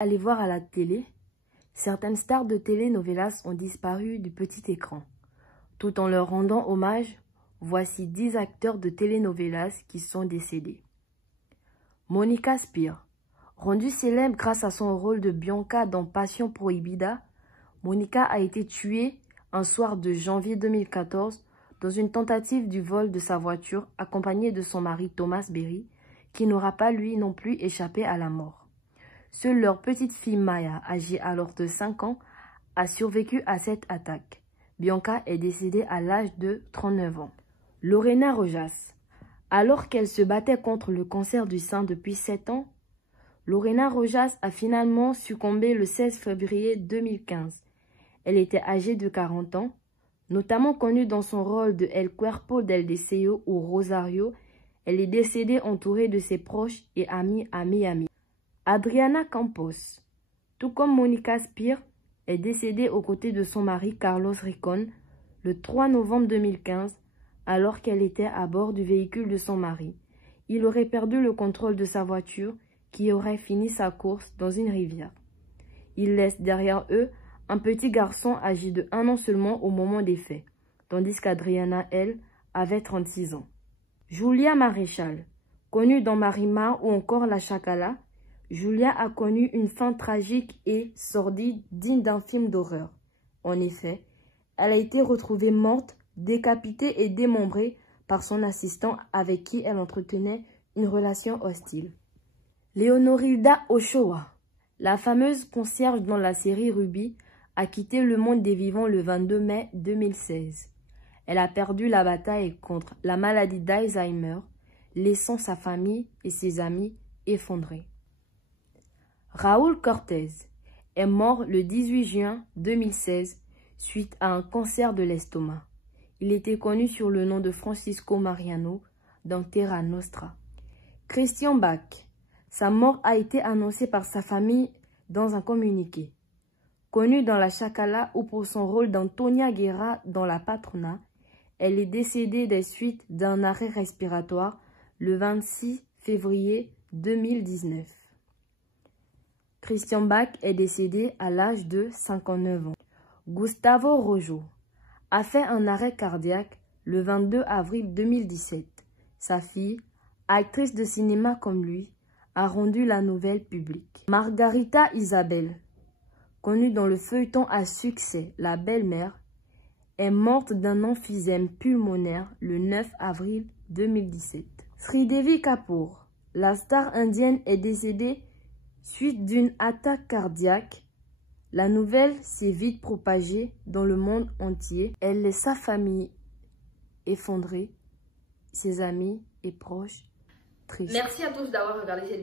Allez voir à la télé, certaines stars de telenovelas ont disparu du petit écran. Tout en leur rendant hommage, voici 10 acteurs de telenovelas qui sont décédés. Monica Spear. Rendue célèbre grâce à son rôle de Bianca dans Passion Prohibida, Monica a été tuée un soir de janvier 2014 dans une tentative du vol de sa voiture accompagnée de son mari Thomas Berry, qui n'aura pas lui non plus échappé à la mort. Seule leur petite fille Maya, âgée alors de 5 ans, a survécu à cette attaque. Bianca est décédée à l'âge de 39 ans. Lorena Rojas. Alors qu'elle se battait contre le cancer du sein depuis 7 ans, Lorena Rojas a finalement succombé le 16 février 2015. Elle était âgée de 40 ans, notamment connue dans son rôle de El Cuerpo del Deseo ou Rosario. Elle est décédée entourée de ses proches et amis à Miami. Adriana Campos, tout comme Monica Spear, est décédée aux côtés de son mari Carlos Ricón le 3 novembre 2015 alors qu'elle était à bord du véhicule de son mari. Il aurait perdu le contrôle de sa voiture qui aurait fini sa course dans une rivière. Ils laissent derrière eux un petit garçon âgé de 1 an seulement au moment des faits, tandis qu'Adriana, elle, avait 36 ans. Julia Maréchal, connue dans Marimar ou encore La Chacala, Julia a connu une fin tragique et sordide digne d'un film d'horreur. En effet, elle a été retrouvée morte, décapitée et démembrée par son assistant avec qui elle entretenait une relation hostile. Leonorilda Ochoa, la fameuse concierge dans la série Ruby, a quitté le monde des vivants le 22 mai 2016. Elle a perdu la bataille contre la maladie d'Alzheimer, laissant sa famille et ses amis effondrés. Raúl Cortés est mort le 18 juin 2016 suite à un cancer de l'estomac. Il était connu sur le nom de Francisco Mariano dans Terra Nostra. Christian Bach. Sa mort a été annoncée par sa famille dans un communiqué. Connue dans La Chacala ou pour son rôle d'Antonia Guerra dans La Patrona, elle est décédée des suites d'un arrêt respiratoire le 26 février 2019. Christian Bach est décédé à l'âge de 59 ans. Gustavo Rojo a fait un arrêt cardiaque le 22 avril 2017. Sa fille, actrice de cinéma comme lui, a rendu la nouvelle publique. Margarita Isabel, connue dans le feuilleton à succès La Belle-Mère, est morte d'un emphysème pulmonaire le 9 avril 2017. Sridevi Kapoor, la star indienne, est décédée suite d'une attaque cardiaque. La nouvelle s'est vite propagée dans le monde entier. Elle laisse sa famille effondrée, ses amis et proches tristes. Merci à tous d'avoir regardé cette vidéo.